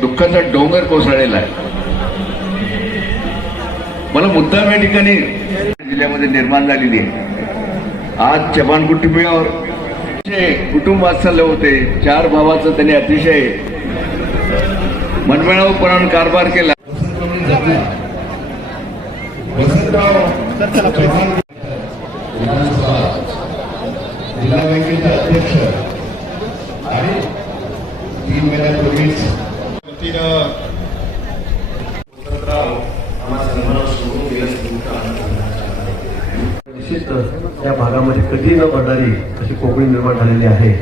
दुःखाचा डोंगर कोसळलेला आहे. मला मुद्दाम या ठिकाणी जिल्ह्यामध्ये निर्माण झालेली आहे. आज चव्हाण कुटुंबियावर कुटुंब वात्सल्य होते. 4 भावाचं त्यांनी अतिशय मनमिळावूपणाने कारभार केला. जिल्हा बँकेचे अध्यक्ष आणि 3 महिन्यापूर्वीच निश्चित या भागामध्ये कधी न पडणारी अशी कोकणी निर्माण झालेली आहे.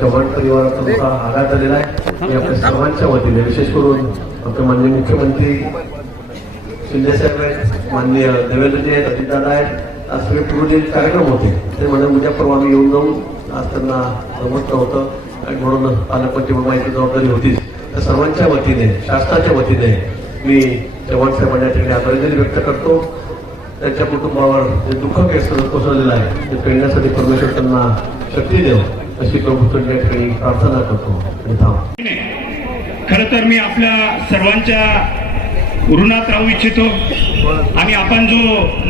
चव्हाण परिवाराचा मोठा आघात झालेला आहे. मी आपल्या सर्वांच्या वतीने विशेष करून आमचे माननीय मुख्यमंत्री शिंदेसाहेब आहेत, माननीय देवेंद्रजी आहेत, अजितदादा आहेत, आज सगळे पूर्व जे कार्यक्रम होते ते म्हणजे उद्या परवा आम्ही येऊन जाऊन आज त्यांना जमत होतं आणि म्हणून पालकमंत्री म्हणून माहिती जबाबदारी होतीच. तर सर्वांच्या वतीने शासनाच्या वतीने मी चव्हाण साहेबांना या ठिकाणी आदरांजली व्यक्त करतो. त्यांच्या कुटुंबावर जे दुःख कोसळलेलं आहे ते पेळण्यासाठी परमेश्वर त्यांना शक्ती देव अशी प्रभूत्व या ठिकाणी प्रार्थना करतो आणि थांब. खरं तर मी आपल्या सर्वांच्या ऋणात राहू इच्छितो आणि आपण जो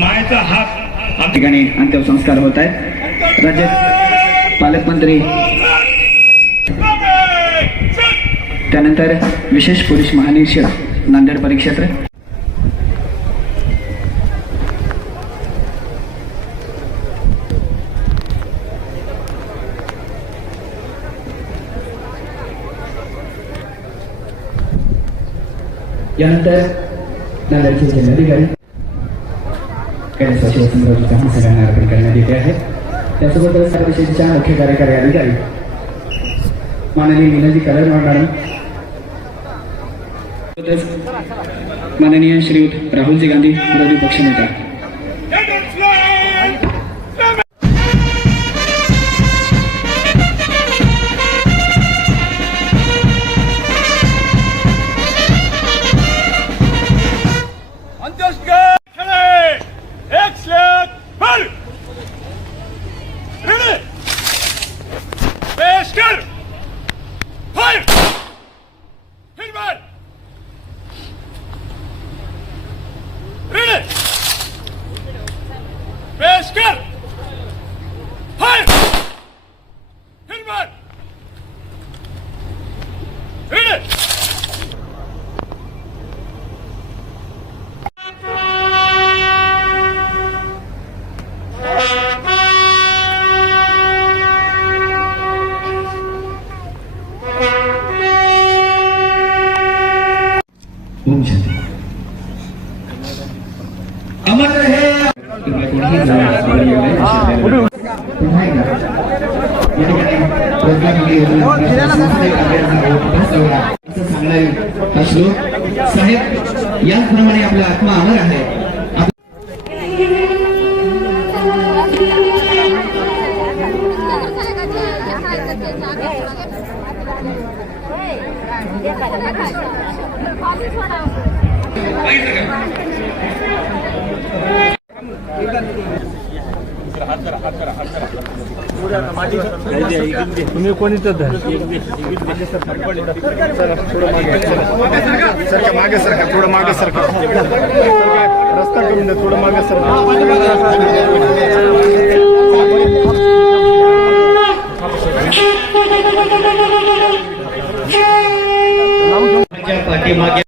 मायेचा हात ठिकाणी अंत्यसंस्कार होत आहेत. राज्यात पालकमंत्री त्यानंतर विशेष पोलीस महानिरीक्षक नांदेड परिक्षेत्र यानंतर नांदेडचे जिल्हाधिकारी कैलास शिवसुंदरजी चव्हाण सगळ्यांना अर्पण करण्यात येते आहे. त्यासोबतच सर्वशेषच्या मुख्य कार्यकारी अधिकारी माननीय मीनाजी कलर मॅडम, माननीय श्रीयुत राहुलजी गांधी विरोधी पक्षनेता. साहेब याचप्रमाणे आपला आत्मा अमर आहे. तुम्ही कोणी तर मागे सरका थोडं मागे सरका रस्ता करून द्या थोडं मागे सरका. पाठीमागे